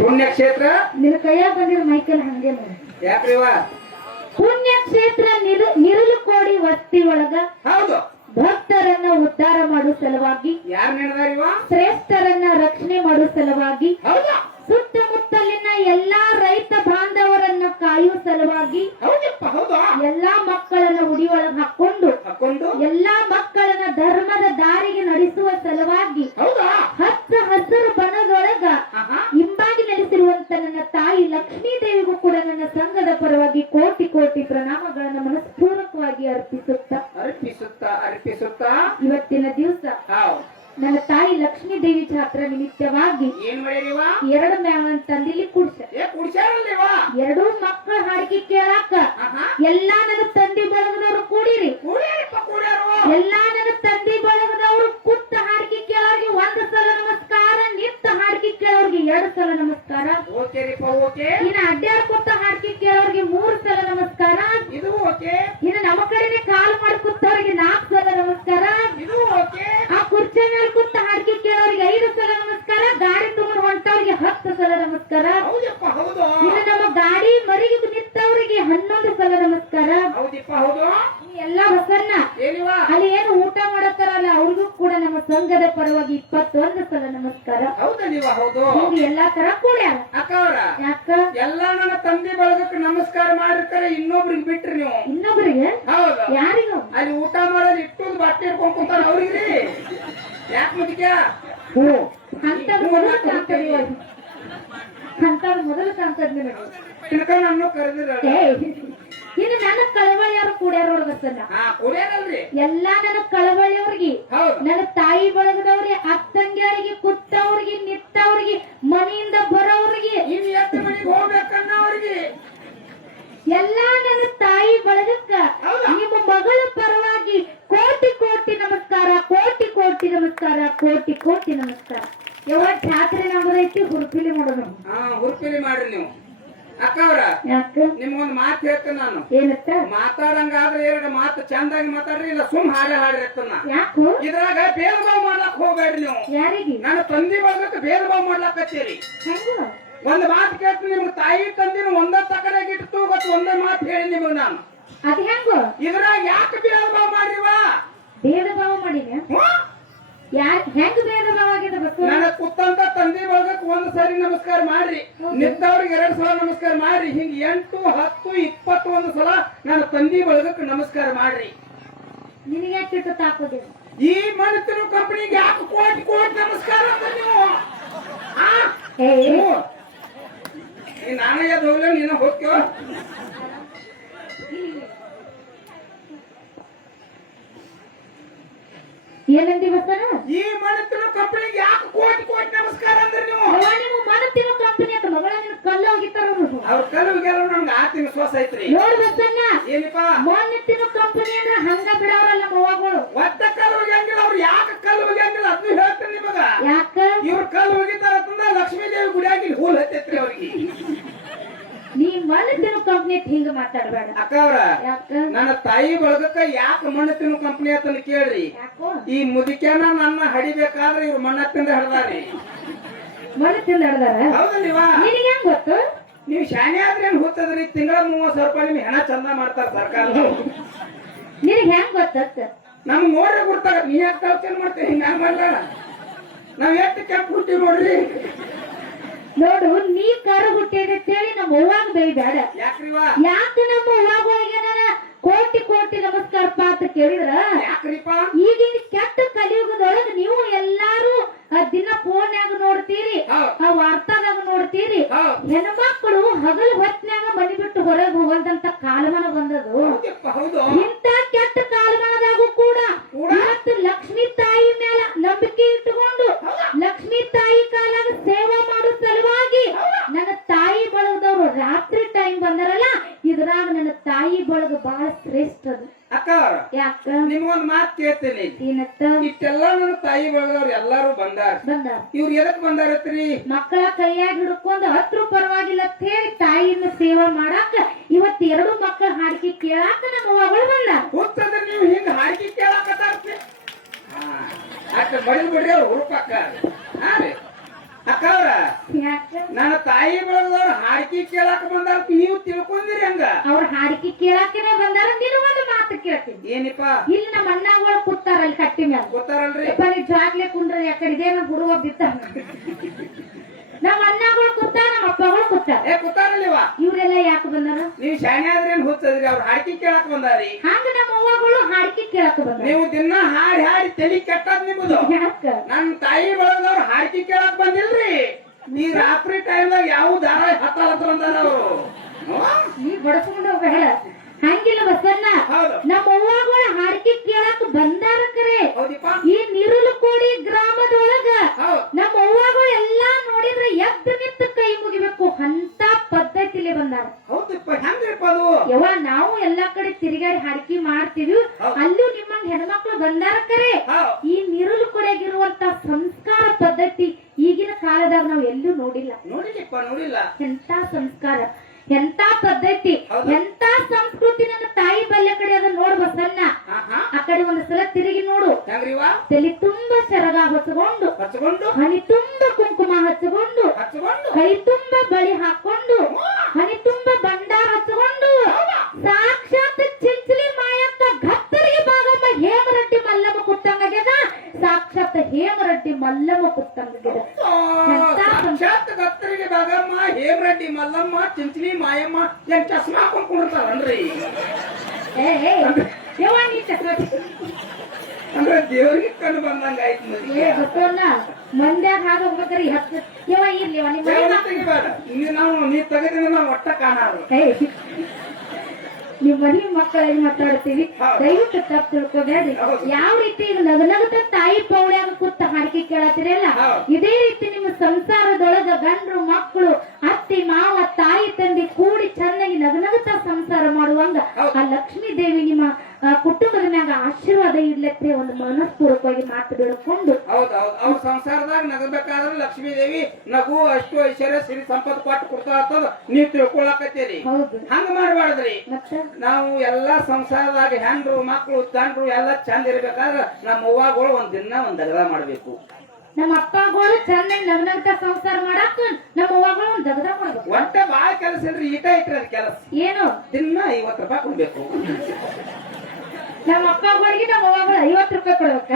ಪುಣ್ಯಕ್ಷೇತ್ರ ನಿನ್ನ ಕೈಯಾಗ ಬಂದಿರೋ ಮೈಕಲ್ ಹಂಗೆ ನೋಡಿ. ಯಾಕ್ರಿವ? ಪುಣ್ಯಕ್ಷೇತ್ರ ನಿರುಳು ಕೋಡಿ ವಸ್ತಿ ಒಳಗ ಹೌದು. ಭಕ್ತರನ್ನ ಉದ್ಧಾರ ಮಾಡುವ ಸಲುವಾಗಿ, ಯಾರು ನಡೆದಾರಿವ? ಶ್ರೇಷ್ಠರನ್ನ ರಕ್ಷಣೆ ಮಾಡುವ ಸಲುವಾಗಿ, ಹೌದಾ? ಸುತ್ತಮುತ್ತಲಿನ ಎಲ್ಲಾ ರೈತ ಬಾಂಧವರನ್ನ ಕಾಯುವ ಸಲುವಾಗಿ, ಹೌದಪ್ಪ. ಹೌದಾ? ಎಲ್ಲಾ ಮಕ್ಕಳನ್ನ ಉಡಿಯೊಳಗ ಹಾಕೊಂಡು ಎಲ್ಲಾ ಮಕ್ಕಳನ್ನ ಧರ್ಮದ ದಾರಿಗೆ ನಡೆಸುವ ಸಲುವಾಗಿ, ಹೌದಾ? ಹಚ್ಚ ಹಸಿರು ಬಣದೊಳಗ ಹಿಂಬಾಗಿ ನೆಲೆಸಿರುವಂತ ನನ್ನ ತಾಯಿ ಲಕ್ಷ್ಮೀ ದೇವಿಗೂ ಕೂಡ ನನ್ನ ಸಂಘದ ಪರವಾಗಿ ಕೋಟಿ ಕೋಟಿ ಪ್ರಣಾಮಗಳನ್ನ ಮನಸ್ಪೂರ್ವಕವಾಗಿ ಅರ್ಪಿಸುತ್ತಾ ಇವತ್ತಿನ ದಿವಸ ನನ್ನ ತಾಯಿ ಲಕ್ಷ್ಮೀ ದೇವಿ ಜಾತ್ರಾ ನಿಮಿತ್ತವಾಗಿ ಏನ್ ಮಾಡಿರಿವ? 2 ಮ್ಯಾವನ್ ತಂದಿಲ್ಲಿ ಕುಡ್ಸ್ಯಾರಲ್ಲೇವ? 2 ಮಕ್ಕಳ ಹಾಡಿಕೆ ಕೇಳಾಕ ಎಲ್ಲಾ ನನ್ನ ತಂದಿ ಬಳಗದವ್ರು ಕೂಡಿರಿ. ಎಲ್ಲಾ ನನ್ನ ತಂದಿ ಬಳಗದವ್ರು ಕುತ್ತ ಹಾಡಿಕೆ ಕೇಳೋರ್ಗೆ 1 ಸಲ ನಮಸ್ಕಾರ, ನಿತ್ತ ಹಾಡಿಕೆ ಕೇಳೋರ್ಗೆ 2 ಸಲ ನಮಸ್ಕಾರ, ಇನ್ನು ಅಡ್ಡಾಡ್ ಕುತ್ತ ಹಾಡಿಕೆ ಕೇಳೋರ್ಗೆ 3 ಸಲ ನಮಸ್ಕಾರ, ಇನ್ನು ನಮ್ಮ ಕಡೆನೆ ಕಾಲ್ ಮಾಡ್ಕೊತ್ತವ್ರಿಗೆ 4 ಸಲ ನಮಸ್ಕಾರ, ಆ ಕುರ್ಚಿ ಮೇಲೆ ಕುತ್ತ ಹಾಡಿಕೆ ಕೇಳೋರಿಗೆ 5 ಸಲ ನಮಸ್ಕಾರ, ಗಾಡಿ ತಗೊಂಡು ಹೊಂಟವ್ರಿಗೆ 10 ಸಲ ನಮಸ್ಕಾರ, ಇನ್ನು ನಮ್ಮ ಗಾಡಿ ಮರಿಗೆ ನಿಂತವ್ರಿಗೆ 11 ಸಲ ನಮಸ್ಕಾರ. ಎಲ್ಲಾ ಹೊಸನ್ನ ಅಲ್ಲಿ ಏನು ಊಟ ಮಾಡತ್ತಾರಲ್ಲ ಅವ್ರಿಗೂ ಕೂಡ ನಮ್ಮ ಸಂಘದ ಪರವಾಗಿ 21 ಸಲ ನಮಸ್ಕಾರ. ಹಿಂಗೆ ಎಲ್ಲಾ ತರ ಕೂಡ್ಯಾರ. ಯಾಕ ಎಲ್ಲಾ ನನ್ನ ತಂದೆ ಬಳಗಕ್ಕೆ ನಮಸ್ಕಾರ ಮಾಡಿರ್ತಾರೆ, ಇನ್ನೊಬ್ರಿಗೆ ಬಿಟ್ರಿ ನೀವು? ಇನ್ನೊಬ್ರಿಗೆ? ಯಾರಿಗೂ? ಅಲ್ಲಿ ಊಟ ಮಾಡೋದು ಇಟ್ಟು ಬಟ್ಟೆ ಇಟ್ಕೊಂಡ್ ಕುಂತಾರ ಅವ್ರಿಗೆ ಯಾಕೆ ಮುಗಿಕ? ಅಂತದ್ ಮೊದಲು ಕಾಣ್ತದೆ, ಅಂತದ್ ಮೊದಲು ಕಾಣ್ತದ ನಿನಗೆ. ನನ್ನ ಕರೆದಿರ ಇನ್ನು ನನ್ನ ಕಳವಳಿಯವರು ಕೂಡ್ಯಾರ ಬಸ್ಸನ್ನ ಎಲ್ಲಾ ನನ್ನ ಕಳವಳಿಯವ್ರಿಗೆ, ನನ್ನ ತಾಯಿ ಬಳಗದವ್ರಿಗೆ, ಅತ್ತಂಗಿಯರಿಗೆ, ಕುತ್ತವ್ರಿಗೆ, ನಿತ್ತವ್ರಿಗೆ, ಮನೆಯಿಂದ ಬರೋವ್ರಿಗೆ, ಹೋಗ್ಬೇಕನ್ನವ್ರಿಗೆ, ಎಲ್ಲಾ ನನ್ನ ತಾಯಿ ಬಳಗಕ್ಕ ನಿಮ್ಮ ಮಗಳ ಪರವಾಗಿ ಕೋಟಿ ಕೋಟಿ ನಮಸ್ಕಾರ, ಕೋಟಿ ಕೋಟಿ ನಮಸ್ಕಾರ, ಕೋಟಿ ಕೋಟಿ ನಮಸ್ಕಾರ. ಯಾವ ಜಾತ್ರೆ ನಮ್ಮದೈತಿ, ಹುರುಪಿಲಿ ಮಾಡೋದು. ಹುರುಪಿಲಿ ಮಾಡ್ರಿ ನೀವು. ಅಕ್ಕವ್ರ ಯಾಕ ನಿಮ್ಗೊಂದು ಮಾತು ಹೇಳ್ತೇನೆ ನಾನು. ಏನತ್ತ? ಮಾತಾಡಂಗಾದ್ರೆ 2 ಮಾತು ಚಂದಾಗಿ ಮಾತಾಡ್ರಿ, ಇಲ್ಲ ಸುಮ್ ಹಾಡ್ರಿ ಇರ್ತನ. ಯಾಕು ಇದ್ರಾಗ ಭೇದ ಭಾವ ಮಾಡ್ಲಾಕ್ ಹೋಗ್ಬೇಡ್ರಿ ನೀವು. ಯಾರಿಗೆ? ನನ್ನ ತಂದಿ ಬಳಗಕ್ಕೆ ಭೇದ ಭಾವ ಮಾಡ್ಲಾಕತ್ತೀರಿ. ಹೆಂಗು? ಒಂದ್ ಮಾತು ಕೇಳ್ತೀನಿ, ನಿಮ್ಗೆ ತಾಯಿ ತಂದಿನ ಒಂದ ತಕಡೆಗೆ ಇಟ್ಟು ಒಂದೇ ಮಾತು ಹೇಳಿ ನಿಮಗ್ ನಾನು. ಅದ್ ಹೆಂಗು? ಇದ್ರಾಗ ಯಾಕೆ ಭೇದ ಭಾವ ಮಾಡಿವ? ಭೇದ ಭಾವ ಮಾಡಿನ? ಹೆಂಗ ಭೇದ ಭಾವ ಆಗಿದೆ? ನನ್ನ ಕುತ್ತಂತ ತಂದೆ ಬಳಗಕ್ಕೆ 1 ಸರಿ ನಮಸ್ಕಾರ ಮಾಡ್ರಿ, ನಿಂತವ್ರಿಗೆ 2 ಸಲ ನಮಸ್ಕಾರ ಮಾಡ್ರಿ, ಹಿಂಗ 8, 10, 21 ಸಲ ನನ್ನ ತಂದೆ ಬಳಗಕ್ಕೆ ನಮಸ್ಕಾರ ಮಾಡ್ರಿ. ನಿನಗೆ ಯಾಕೆ ಇಟ್ಟು ತಾಕೋದಿಲ್ಲ? ಈ ಮನುಷ್ಯರು ಕಂಪನಿಗೆ ಯಾಕೆ ಕೋಟಿ ಕೋಟಿ ನಮಸ್ಕಾರ ಅಂದ್ರೆ ನೀವು? ನಾನೇ ಯಾವ್ದು ಹೋಗ್ಲ ನೀನ ಹೋಗ್ಯೋ? ಏನಂದಿ ಬಸ್ಸನ? ಈ ಮನುಷ್ಯರು ಕಂಪನಿಗೆ ಯಾಕೆ ಕೋಟಿ ಕೋಟಿ ನಮಸ್ಕಾರ ಅಂದ್ರೆ ನೀವು? ನೀವು ಮನತಿನ ಕಂಪನಿ ಅಂತ ಮಗಳ ನಿನ್ ಕಲ್ಲು ಹೋಗಿತ್ತಾರ ಅವ್ರ ಕಲ್ಲು ನಮ್ಗೆ ಆತ್ಮ ವಿಶ್ವಾಸ ಐತ್ರಿ. ನೋಡ್ ಬಸ್ಸನ್ನ, ಏನಪ್ಪಾ ಮನತಿನ ಕಂಪನಿ ಅಂದ್ರೆ ಹಂಗ ಬಿಡವ್ರಲ್ಲ ಮವಾಗಳು. ಒಟ್ಟ ಕಲ್ಲು ಹೋಗ್ಯಂಗಿಲ್ಲ. ಅವ್ರು ಯಾಕೆ ಕಲ್ಲು ಹೋಗ್ಯಂಗಿಲ್ಲ ಅದನ್ನ ಹೇಳ್ತೇನೆ ನಿಮಗ. ಯಾಕ? ಇವ್ರ ಕಲ್ಲು ಹೋಗಿತಾರ ಅಂತಂದ್ರ ಲಕ್ಷ್ಮೀ ದೇವಿ ಗುಡಿಯಾಗಿ ಹೂಲ್ ಹತ್ತೈತ್ರಿ ಅವ್ರಿಗೆ. ನೀ ಮನತಿನ ಕಂಪನಿ ಹಿಂಗ ಮಾತಾಡ್ಬೇಡ ಅಕ್ಕವ್ರ. ಯಾಕ? ನನ್ನ ತಾಯಿ ಬಳಗಕ್ಕ ಯಾಕೆ ಮಣ್ಣು ತಿನ್ನು ಕಂಪನಿ ಅಂತ ಕೇಳ್ರಿ. ಈ ಮುದುಕ್ಯಾನ ನನ್ನ ಹಡಿಬೇಕಾದ್ರೆ ಇವ್ರು ಮಣ್ಣ ತಿಂದ ಹಡ್ದಾರಿ. ಮಣ್ಣು ತಿಂದ ಹಡ್ದಾರ? ಹೌದಲ್ವಾ? ನಿನಗೆ ಹೆಂಗ್ ಗೊತ್ತು? ನೀವು ಶಾನೆ ಆದ್ರೆ ಏನ್ ಹೋಗ್ತದ್ರಿ? ತಿಂಗಳ 30,000 ರೂಪಾಯಿ ನಿಮ್ಗೆ ಹೆಣ ಚಂದ ಮಾಡ್ತಾರ ಸರ್ಕಾರ. ನಿನಗೆ ಹೆಂಗ್ ಗೊತ್ತ? ನಮ್ ನೋಡ್ರಿ ಕೊಡ್ತಾರ. ನೀ ಯಾಕೆ ಕಲ್ಚರ್ ಮಾಡ್ತೀವಿ? ಹಿಂಗ ಮಾಡ್ಲಾರ ನಾವ್ ಎಷ್ಟು ಕೆಂಪು ಹುಟ್ಟಿ ನೋಡ್ರಿ. ನೋಡು, ನೀ ಕರು ಹುಟ್ಟಿದ ಅಂತೇಳಿ ನಮ್ಮ ಅವ್ವಾಗ ಬೈಬೇಡ. ಯಾಕ್ರಿವಾ? ಯಾಕೆ ನಮ್ಮ ಅವ್ವಾಗಳಿಗೆ ನಾನು ಕೋಟಿ ಕೋಟಿ ನಮಸ್ಕಾರ ಪಾತ್ರ ಕೇಳಿದ್ರ? ಯಾಕ್ರಿಪ್ಪ? ಈಗಿನ ಕೆಟ್ಟ ಕಲಿಯುಗದೊಳಗ ನೀವು ಎಲ್ಲಾರು ದಿನ ಫೋನ್ಯಾಗ ನೋಡ್ತೀರಿ, ವಾರ್ತಾದಾಗ ನೋಡ್ತೀರಿ, ಹೆಣ್ಮಕ್ಳು ಹಗಲು ಹೊತ್ನ್ಯಾಗ ಮನಿ ಬಿಟ್ಟು ಹೊರಗೆ ಹೋಗಲ್ದಂತ ಕಾಲಮಾನ ಬಂದದು. ಇಂತ ಕೆಟ್ಟ ಕಾಲಮಾನದಾಗೂ ಕೂಡ ಇವತ್ತು ಲಕ್ಷ್ಮೀ ತಾಯಿ ಮೇಲೆ ನಂಬಿಕೆ ಇಟ್ಟುಕೊಂಡು ಲಕ್ಷ್ಮೀ ತಾಯಿ ಕಾಲಾಗ ಸೇವಾ ಮಾಡೋ ಸಲುವಾಗಿ ನನ್ನ ತಾಯಿ ಬಳಗದವ್ರು ರಾತ್ರಿ ಟೈಮ್ ಬಂದಾರಲ್ಲ, ಇದ್ರಾಗ ನನ್ನ ತಾಯಿ ಬಳಗ ಬಹಳ ಶ್ರೇಷ್ಠ ಅದು. ಅಕ್ಕ ಯಾಕ? ನಿಮ್ಗೊಂದ್ ಮಾತು ಕೇಳ್ತೀನಿ. ಏನತ್ತ? ಇಷ್ಟೆಲ್ಲ ನನ್ನ ತಾಯಿ ಬಳಗದವ್ರು ಎಲ್ಲಾರು ಬಂದಾರ. ಇವ್ರು ಎದಕ್ ಬಂದಾರತ್ರಿ? ಮಕ್ಕಳ ಕೈಯಾಗ ಹಿಡ್ಕೊಂಡು ಹತ್ರ ಪರವಾಗಿಲ್ಲ ಅಂತ ಹೇಳಿ ತಾಯಿನ ಸೇವಾ ಮಾಡಾಕ ಇವತ್ತು 2 ಮಕ್ಕಳ ಹಾಡಿಕೆ ಕೇಳಾಕ ನಮ್ಮ ಮಗಳು ಬಂದ. ಗೊತ್ತದ ನೀವು ಹಿಂಗ ಹಾಡಿಕೆ ಕೇಳಾಕತ್ತಾರ್ತಿ. ಅಕ್ಕ ಬಡಿದ್ ಬಿಡ್ರಿ ಅವ್ರು ಹುರುಪಕ್ಕ. ಹಾ ರೀ, ಅಕ್ಕವ್ರ ಯಾಕ ನನ್ನ ತಾಯಿ ಬಳಗದವ್ರ ಹಾಡ್ಕಿ ಕೇಳಾಕ ಬಂದಾರ ನೀವು ತಿಳ್ಕೊಂಡಿರಿ ಹಂಗ ಅವ್ರ ಹಾಡಿಕೆ ಕೇಳಾಕನೆ ಬಂದಾರ ನೀನು ಒಂದು ಮಾತು ಕೇಳ್ತೀನಿ ಏನಿಪ್ಪ ಇಲ್ಲಿ ನಮ್ಮ ಅಣ್ಣಗಳು ಕೂತಾರ ಅಲ್ಲಿ ಕಟ್ಟಿ ಮೇಲೆ ಗೊತ್ತಾರಲ್ರಿ ನೀವು ಜಾಗ್ಲೆ ಕುಂಡ್ರಿ ಯಾಕಡೆ ಇದೇನ ಹುಡುಗ ಬಿದ್ದ ನಮ್ಮ ಅಣ್ಣಗಳು ಕೂತಾರ ನಮ್ಮ ಅಪ್ಪಗಳು ಕೂತಾರ ಕೂತಾರಲ್ಲಿವ ಇವ್ರೆಲ್ಲ ಯಾಕೆ ಬಂದಾರ ನೀವು ಶಾಣೆ ಆದ್ರೇನ್ ಹೋಗ್ತದ್ರಿ ಅವ್ರ ಹಾಡ್ಕಿ ಕೇಳಾಕ ಬಂದಾರಿ ಹಂಗ ನಮ್ಮ ಅವ್ವಗಳು ಹಾಡಿಕೆ ಕೇಳಾಕ ಬಂದಾರ ನೀವು ದಿನ ಹಾಡಿ ಹಾಡಿ ತಲಿ ಕೆಟ್ಟದ್ ನಿಮ್ಮದು ಯಾಕ ನನ್ ತಾಯಿ ಬಳಗದವ್ರ ಹಾಡ್ಕಿ ಕೇಳಾಕ ಬಂದಿಲ್ರಿ ನೀ ರಾತ್ರಿ ಟೈಮ್ದಾಗ ಯಾವ ದಾರ ಹತ್ತಾಲತ್ರ ಅಂದಾರ ಅವರು ನೀ ಬಡಸ್ಕೊಂಡು ಬೇಡ ಹಂಗಿಲ್ಲ ಬಸಣ್ಣ ಹೌದು ನಮ್ಮ ಅವ್ವಗಳ ಹಾಡಿಕೆ ಕೇಳಾಕ ಬಂದಾರ ಕರೆ ಹೌದಿಪ್ಪ ಈ ನಿರುಲಕೋಡಿ ಗ್ರಾಮದೊಳಗ ಹೌದ್ ನಮ್ಮ ಅವ್ವಗಳು ಎಲ್ಲಾ ನೋಡಿದ್ರೆ ಎದ್ದು ನಿಂತು ಕೈ ಮುಗಿಬೇಕು ಅಂತ ಪದ್ಧತಿಲಿ ಬಂದಾರ ಹೌದಪ್ಪ ಹೆಂಗ್ರಿಪ್ಪ ಅದು ಯವ್ವ ನಾವು ಎಲ್ಲಾ ಕಡೆ ತಿರುಗಾಡಿ ಹಾಡಿಕೆ ಮಾಡ್ತೀವಿ ಅಲ್ಲೂ ನಿಮ್ಮಂಗ್ ಹೆಣ್ಮಕ್ಳು ಬಂದಾರ ಕರೆ ಹೌದ್ ಈ ನಿರುಳು ಕೊಡೆಗಿರುವಂತ ಸಂಸ್ಕಾರ ಪದ್ಧತಿ ಈಗಿನ ಕಾಲದಾಗ ನಾವು ಎಲ್ಲೂ ನೋಡಿಲ್ಲ ನೋಡಿಲಿಪ್ಪ ನೋಡಿಲ್ಲ ಎಂತ ಸಂಸ್ಕಾರ ಎಂತ ಪದ್ಧತಿ ಹೌದು. ಎಂತ ಸಂಸ್ಕೃತಿ ನನ್ನ ತಾಯಿ ಬಲ್ಲೆ ಕಡೆ ಅದನ್ನ ನೋಡ್ ಬಸಣ್ಣ ಆಹಾ ಆ ಕಡೆ ಒಂದ್ ಸಲ ತಿರುಗಿ ನೋಡು ಹೆಂಗ್ರಿವ ತಲೆ ತುಂಬಾ ಸೆರಗ ಹೊಚ್ಕೊಂಡು ಹಚ್ಕೊಂಡು ಹನಿ ತುಂಬಾ ಕುಂಕುಮ ಹಚ್ಕೊಂಡು ಹಚ್ಕೊಂಡು ಕೈ ತುಂಬಾ ಬಳಿ ಹಾಕೊಂಡು ಹನಿ ತುಂಬಾ ಬಂಡಾರ ಹಚ್ಕೊಂಡು ಸಾಕ್ಷಾತ್ ಚಿಂಚಲಿ ಮಾಯಕ್ಕ ಗತ್ತರಿಗೆ ಭಾಗಮ್ಮ ಹೇಮರೆಡ್ಡಿ ಮಲ್ಲಮ್ಮ ಕುತ್ತಂಗಾಗ್ಯದ ಸಾಕ್ಷಾತ್ ಹೇಮರೆಡ್ಡಿ ಮಲ್ಲಮ್ಮ ಕುತ್ತಂಗಾಗ್ಯದ ಸಾಕ್ಷಾತ್ ಗತ್ತರಿಗೆ ಭಾಗಮ್ಮ ಹೇಮರೆಡ್ಡಿ ಮಲ್ಲಮ್ಮ ಚಿಂಚಲಿ ಮಾಯಮ್ಮ ಏನ್ ಚಸ್ಮಾ ಹಾಕೊಂಡ್ ಕುಂಡಿರ್ತಾರನ್ರಿ ಯವ್ವ ನೀ ಚಕ್ರ ಅಂದ್ರೆ ದೇವ್ರಿಗೆ ಕಂಡು ಬಂದಂಗ ಆಯ್ತು ಮದ್ವೆ. ಗೊತ್ತೋಲ್ಲ ಮಂದ್ಯಾಗ ಹಾಗೆ ಹೋಗ್ಬೇಕ್ರಿ ಹತ್ತು ಯವ್ವ ಇರ್ಲಿ ಯವ್ವ, ನಿಮ್ಮ ಮನೆ ದೇವ್ರಿಗೆ ತೆಗಿಬೇಡ ನೀ ತೆಗೆದ್ರೆ ನಾವು ಒಟ್ಟ ಕಾಣಾರು ನಿಮ್ ಮನಿ ಮಕ್ಕಳಾಗಿ ಮಾತಾಡ್ತೀವಿ ಹೌದು. ದಯವಿಟ್ಟು ತಪ್ಪು ತಿಳ್ಕೊಬೇಡ್ರಿ ಹೌದು. ಯಾವ ರೀತಿ ಈಗ ನಗನಗತ ತಾಯಿ ಪೌಳ್ಯಾಗ ಕೂತ ಹಾಡಿಕೆ ಕೇಳತ್ತೀರಲ್ಲ ಹೌದು. ಇದೇ ರೀತಿ ನಿಮ್ಮ ಸಂಸಾರದೊಳಗ ಗಂಡ್ರು ಮಕ್ಕಳು ಅತ್ತಿ ಮಾವ ತಾಯಿ ತಂದೆ ಕೂಡಿ ಚೆನ್ನಾಗಿ ನಗನಗತ ಸಂಸಾರ ಮಾಡುವಂಗ ಹೌದು. ಆ ಲಕ್ಷ್ಮೀ ದೇವಿ ನಿಮ್ಮ ಕುಟುಂಬದ ಮ್ಯಾಗ ಆಶೀರ್ವಾದ ಇಡ್ಲತ್ತೆ ಒಂದು ಮನಸ್ಪೂರ್ವಕವಾಗಿ ಮಾತು ಬೆಳ್ಕೊಂಡು ಹೌದ್ ಹೌದ್ ಅವ್ರ ಸಂಸಾರದಾಗ ನಗಬೇಕಾದ್ರೆ ಲಕ್ಷ್ಮೀ ದೇವಿ ನಗು ಅಷ್ಟು ಐಶ್ವರ್ಯ ಸಿರಿ ಸಂಪತ್ತು ಕೊಟ್ಟು ಕೊಡ್ತಾ ಇರ್ತದ ನೀವ್ ತಿಳ್ಕೊಳಕತ್ತೀರಿ ಹೌದು ಹಂಗ ಮಾಡ್ಬಾರ್ದ್ರಿ ಮತ್ತೆ ನಾವು ಎಲ್ಲಾ ಸಂಸಾರದಾಗ ಹೆಣ್ರು ಮಕ್ಳು ತಂಡ್ರು ಎಲ್ಲಾ ಚಂದ ಇರ್ಬೇಕಾದ್ರ ನಮ್ಮ ಅವ್ವಗಳು ಒಂದ್ ದಿನ ಒಂದ್ ದಗದ ಮಾಡ್ಬೇಕು ನಮ್ಮ ಅಪ್ಪಗಳು ಚೆನ್ನಾಗಿ ನಗನಗತ ಸಂಸಾರ ಮಾಡಾಕ ನಮ್ಮ ಅವ್ವಗಳು ಒಂದ್ ದಗದ ಮಾಡ್ಬೇಕು ಒಟ್ಟ ಬಾಳ ಕೆಲಸ ಇಲ್ರಿ ಈಟ ಇಟ್ರಿ ಕೆಲಸ ಏನು ದಿನ 50 ರೂಪಾಯಿ ಕೊಡ್ಬೇಕು ನಮ್ಮ ಅಪ್ಪಗಳಿಗೆ ನಮ್ಮ ಅವ್ವಗಳು 50 ರೂಪಾಯಿ ಕೊಡ್ಬೇಕ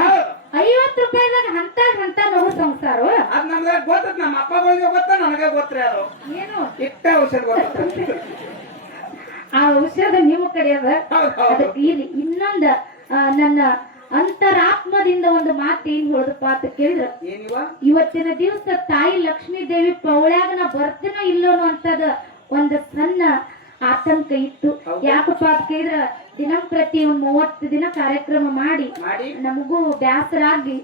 50 ರೂಪಾಯಿದಾಗ ಅಂತ ನೋವು ಸಂಸಾರ ಅದ್ ನಮ್ಗ ಗೊತ್ತದ ನಮ್ಮ ಅಪ್ಪಗಳಿಗೆ ಗೊತ್ತ ನನಗ ಗೊತ್ತ್ರಿ ಅದು ಏನು ಇಟ್ಟ ಔಷಧ ಗೊತ್ತ ಆ ಔಷಧ ನಿಮ್ಮ ಕಡೆ ಅದ ಹೌದ್ ಹೌದು ಅದಕ್ಕೆ ಇಲ್ಲಿ ಇನ್ನೊಂದ ನನ್ನ ಅಂತರಾತ್ಮದಿಂದ ಒಂದು ಮಾತು ಏನ್ ಹೇಳದಪ್ಪ ಅಂತ ಕೇಳಿದ್ರ ಏನಿವ ಇವತ್ತಿನ ದಿವಸ ತಾಯಿ ಲಕ್ಷ್ಮೀ ದೇವಿ ಪೌಳ್ಯಾಗ ನಾ ಬರ್ತೀನೋ ಇಲ್ಲೋನು ಅಂತದ ಒಂದು ಸಣ್ಣ ಆತಂಕ ಇತ್ತು ಯಾಕಪ್ಪ ಅಂತ ಕೇಳಿದ್ರ ದಿನಂಪ್ರತಿ ಒಂದ್ 30 ದಿನ ಕಾರ್ಯಕ್ರಮ ಮಾಡಿ ಮಾಡಿ ನಮಗೂ ಬ್ಯಾಸರಾಗಿ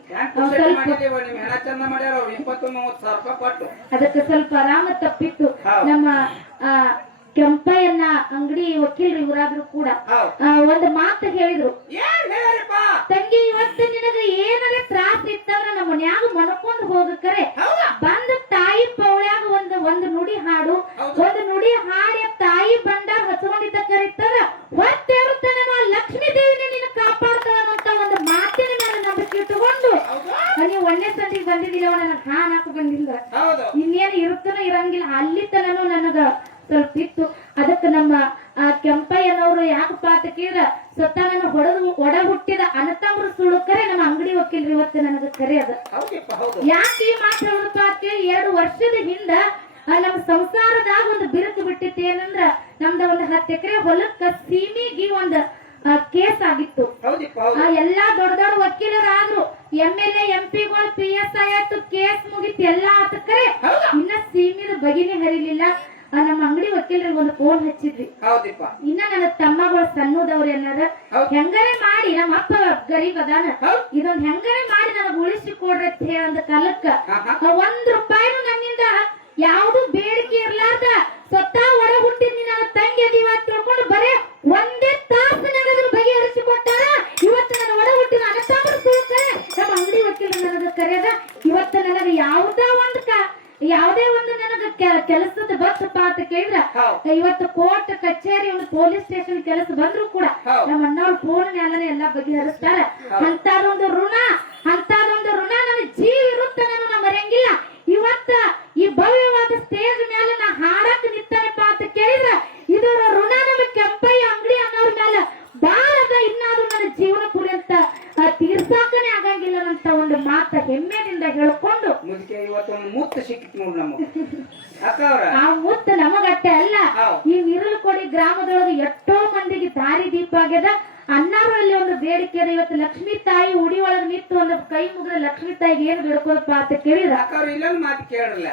ಮಾಡಿದೇವ ನಿಮ್ ಹೆಣ ಚಂದ ಮಾಡ್ಯಾರ ಅವ್ರು 20-30 ಸಾವಿರ ರೂಪಾಯಿ ಕೊಟ್ಟು ಅದಕ್ಕೆ ಸ್ವಲ್ಪ ಆರಾಮ ತಪ್ಪಿತ್ತು ಹೌದು. ನಮ್ಮ ಕೆಂಪಯ್ಯನ ಅಂಗಡಿ ವಕೀಲರು ಇವರಾದ್ರು ಕೂಡ ಹೌದ್ ಒಂದು ಮಾತು ಹೇಳಿದ್ರು ಏನ್ ಹೇಳ್ಯಾರಿಪ್ಪ ತಂಗಿ ಇವತ್ತು ನಿನಗ ಏನಾರ ತ್ರಾಸ ಇತ್ತಂದ್ರ ನಮ್ಮ ಮನ್ಯಾಗ ಮನ್ಕೊಂಡ್ ಹೋಗಕರೆ ಹೌದಾ ಬಂದ ತಾಯಿ ಪೌಳ್ಯಾಗ ಒಂದು ನುಡಿ ಹಾಡು ಹೌದು. ಒಂದು ನುಡಿ ಹಾಡಿ ತಾಯಿ ಬಂಡಾರ ಹಚ್ಕೊಂಡಿದ್ದ ಕರಿತಾರ ಹೊತ್ತೇರುತ್ತಾನ ಲಕ್ಷ್ಮೀ ದೇವಿನೇ ನಿನ್ನ ಕಾಪಾಡ್ತಾಳಂತ ಒಂದು ಮಾತಿನ ಮೇಲೆ ನಂಬಿಕೆ ಇಟ್ಟುಕೊಂಡು ಹೌದಾ ನೀವು ಒಂದೇ ಸಂದಿಗೆ ಬಂದಿದ್ದಿಲ್ಲ ನನಗೆ ಹಾನಾಕ ಬಂದಿಲ್ಲ ಹೌದು ಇನ್ನೇನು ಇರುತ್ತನೋ ಇರಂಗಿಲ್ಲ ಅಲ್ಲಿ ತನನು ನನಗ ಸ್ವಲ್ಪ ಇತ್ತು ಅದಕ್ಕೆ ನಮ್ಮ ಕೆಂಪಯ್ಯನವರು ಯಾಕಪ್ಪ ಅಂತ ಕೇಳಿದ್ರ ಸ್ವತಃ ನನ್ನ ಒಡ ಹುಟ್ಟಿದ ಅನತಂಬ್ರ ಸುಳುಕರೆ ನಮ್ಮ ಅಂಗಡಿ ವಕೀಲರು ಇವತ್ತು ನನಗ ಕರೆ ಅದ ಹೌದಪ್ಪ ಹೌದು ಯಾಕೆ ಈ ಮಾತು ಹೇಳಪ್ಪ ಅಂತ ಕೇಳಿ 2 ವರ್ಷದ ಹಿಂದ ನಮ್ಮ ಸಂಸಾರದಾಗ ಒಂದು ಬಿರುಕು ಬಿಟ್ಟಿತ್ತು ಏನಂದ್ರ ನಮ್ದ ಒಂದು 10 ಎಕರೆ ಹೊಲಕ್ಕ ಸೀಮಿಗಿ ಒಂದು ಕೇಸ್ ಆಗಿತ್ತು ಹೌದಪ್ಪ ಹೌದು ಎಲ್ಲಾ ದೊಡ್ಡ ದೊಡ್ಡ ವಕೀಲರಾದ್ರು MLA MP ಗಳು PSI ಆಯ್ತು ಕೇಸ್ ಮುಗಿತು ಎಲ್ಲಾ ಆತಕರೆ ಇನ್ನ ಸೀಮಿದ ಬಗಿನೇ ಹರಿಲಿಲ್ಲ ನಮ್ಮ ಅಂಗಡಿ ವಕೀಲರಿಗೆ ಒಂದು ಫೋನ್ ಹಚ್ಚಿದ್ವಿ ಹೌದಪ್ಪ ಇನ್ನ ನನ್ನ ತಮ್ಮಗಳು ಸಣ್ಣದವ್ರು ಏನಾರ ಹೆಂಗರೆ ಮಾಡಿ ನಮ್ಮ ಅಪ್ಪ ಗರೀಬ್ ಅದಾನ ಇದೊಂದ್ ಹೆಂಗರೆ ಮಾಡಿ ನನಗ್ ಉಳಿಸಿ ಕೊಡ್ರಿ ಅಂತ ಹೇಳಂದ ಕಾಲಕ್ಕ 1 ರೂಪಾಯಿನೂ ನನ್ನಿಂದ ಯಾವ್ದು ಬೇಡಿಕೆ ಇರ್ಲಾರ್ದ ಸ್ವತಃ ಒಡ ಹುಟ್ಟಿದ್ ನನ್ನ ತಂಗಿ ಅದೀವ ಅಂತ ತಿಳ್ಕೊಂಡು ಬರೇ ಒಂದೇ ತಾಸು ನಡೆದ್ರು ಬಗೆಹರಿಸಿ ಕೊಟ್ಟಾರ ಇವತ್ತು ನನ್ನ ಒಡ ಹುಟ್ಟಿನ ಅನತಾಮ್ರ ಸುಳ್ಕರೆ ನಮ್ಮ ಅಂಗಡಿ ವಕೀಲರು ನನಗ ಕರೆಯದ ಇವತ್ತು ನನಗೆ ಯಾವುದೇ ಒಂದು ನನಗ ಕೆಲಸದ ಬರ್ತಪ್ಪ ಅಂತ ಕೇಳಿದ್ರ ಇವತ್ತು ಕೋರ್ಟ್ ಕಚೇರಿ ಒಂದು ಪೊಲೀಸ್ ಸ್ಟೇಷನ್ ಕೆಲಸ ಬಂದ್ರು ಕೂಡ ನಮ್ಮ ಅಣ್ಣವ್ರ ಫೋನ್ ಮೇಲನೆ ಎಲ್ಲಾ ಬಗೆಹರಿಸ್ತಾರ ಅಂತದೊಂದು ಋಣ ನನ್ನ ಜೀವ ಇರುತ್ತೆ ನಾನು ಮರೆಯಂಗಿಲ್ಲ ಇವತ್ತ ಈ ಭವ್ಯವಾದ ಸ್ಟೇಜ್ ಮೇಲೆ ನಾ ಹಾಡಕ್ ನಿಂತನಪ್ಪ ಅಂತ ಕೇಳಿದ್ರ ಇದರ ಋಣ ನಮ್ಮ ಕೆಂಪಯ್ಯ ಅಂಗಡಿ ಅನ್ನೋರ್ ಮೇಲೆ ಬಾಳ ಅದ. ಇನ್ನಾದ್ರೂ ನನ್ನ ಜೀವನ ಪರ್ಯಂತ ತೀರ್ಸಾಕನೆ ಆಗಂಗಿಲ್ಲ ಅಂತ ಒಂದು ಮಾತ ಹೆಮ್ಮೆದಿಂದ ಹೇಳ್ಕೊಂಡು ಮುದುಕೆ ಇವತ್ತೊಂದು ಮುತ್ತ ಸಿಕ್ಕಿತ್ತು ನೋಡ್ ನಮಗ ಅಕ್ಕ ಅವ್ರ. ಆ ಮುತ್ತ ನಮಗಟ್ಟೆ ಅಲ್ಲ, ಈ ನಿರಲಕೋಡಿ ಗ್ರಾಮದೊಳಗೆ ಎಷ್ಟೋ ಮಂದಿಗೆ ದಾರಿ ದೀಪ ಆಗ್ಯದ. ಅನ್ನಾರಲ್ಲಿ ಒಂದು ಬೇಡಿಕೆ ಇದೆ. ಇವತ್ತು ಲಕ್ಷ್ಮೀ ತಾಯಿ ಉಡಿ ಒಳಗೆ ನಿಂತು ಒಂದು ಕೈ ಮುಗಿದ ಲಕ್ಷ್ಮೀ ತಾಯಿಗೆ ಏನು ಬಿಡ್ಕೋದಪ್ಪ ಅಂತ ಕೇಳಿದ್ರ ಅಕ್ಕ ಅವ್ರ ಇಲ್ಲೊಂದು ಮಾತು ಕೇಳಲ್ಲ.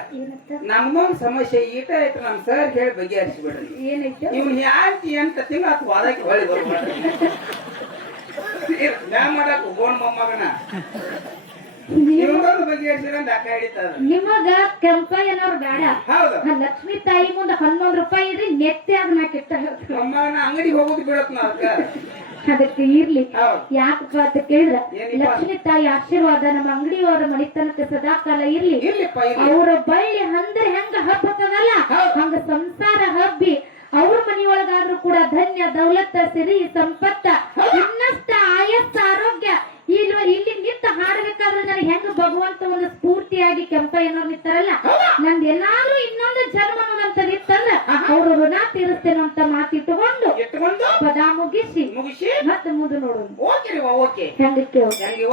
ನಮ್ಗೊಂದು ಸಮಸ್ಯೆ ಈಟ ಐತೆ, ನಮ್ ಸರ್ ಹೇಳಿ ಬಗೆಹರಿಸಿ ಬಿಡ್ರಿ. ಏನೈತೆ ಇವ್ನ ಯಾಂತಿ ಅಂತ ತಿಂಗಳ ಅಥವಾ ವಾದಕ್ಕೆ ಹೊಳಿ ಬರ್ಬಾರ್ದು. ನಾ ಮಾಡಕ್ ಹೋಗೋಣ ಮೊಮ್ಮಗನ ಇವಂಗೊಂದು ಬಗೆಹರಿಸಿದಂತ ಅಕ್ಕ ಹಿಡಿತದ. ನಿಮಗ ಕೆಂಪಯ್ಯನವ್ರು ಬೇಡ, ಹೌದು ಆ ಲಕ್ಷ್ಮೀ ತಾಯಿ ಮುಂದೆ 11 ರೂಪಾಯಿ ಇದ್ರಿ ನೆತ್ತೆ ಅದನ್ನ ಕೆಟ್ಟ ಮೊಮ್ಮಗನ ಅಂಗಡಿಗೆ ಹೋಗೋದು ಬಿಡತ್ ನಾವ್ ಅಕ್ಕ. ಅದಕ್ಕೆ ಇರ್ಲಿ. ಹೌದು ಯಾಕಪ್ಪ ಅಂತ ಕೇಳಿದ್ರ ಏನಿಲ್ಲ. ಲಕ್ಷ್ಮೀ ತಾಯಿ ಆಶೀರ್ವಾದ ನಮ್ಮ ಅಂಗಡಿಯವರ ಮಣಿತನಕ್ಕೆ ಸದಾಕಾಲ ಇರ್ಲಿ. ಇರ್ಲಿಪ್ಪ ಇರ್ಲಿ. ಅವರ ಬಳ್ಳಿ ಅಂದ್ರೆ ಹೆಂಗ ಹಬ್ಬತ್ತದಲ್ಲ ಹಂಗ ಸಂಸಾರ ಹಬ್ಬಿ ಅವ್ರ ಮನೆಯೊಳಗಾದ್ರೂ ಕೂಡ ಧನ್ಯ ದೌಲತ್ತ ಸಿರಿ ಸಂಪತ್ತ ಇನ್ನಷ್ಟ ಆಯಸ್ಸ ಆರೋಗ್ಯ ಇಲ್ಲಿ ನಿಂತ ಹಾಡಬೇಕಾದ್ರೆ ನನಗೆ ಹೆಂಗ ಭಗವಂತ ಒಂದು ಸ್ಫೂರ್ತಿಯಾಗಿ ಕೆಂಪಯ್ಯನವ್ರು ನಿಂತಾರಲ್ಲ, ನಂದು ಏನಾದ್ರೂ ಇನ್ನೊಂದು ಜನ್ಮ ಅನ್ನೋದಂತ ನಿಂತಂದ್ರ ಅವ್ರ ಋಣ ತೀರಿಸ್ತೇನೆ ಅಂತ ಮಾತಿಟ್ಟುಕೊಂಡು ಎತ್ಕೊಂಡು ಪದ ಮುಗಿಸಿ ಮುಗಿಸಿ ಮತ್ತೆ ಮುಂದೆ ನೋಡೋಣ ಓಕೆ ಓಕೆ ಹೆಂಗಕ್ಕೆ ಹೆಂಗಿವ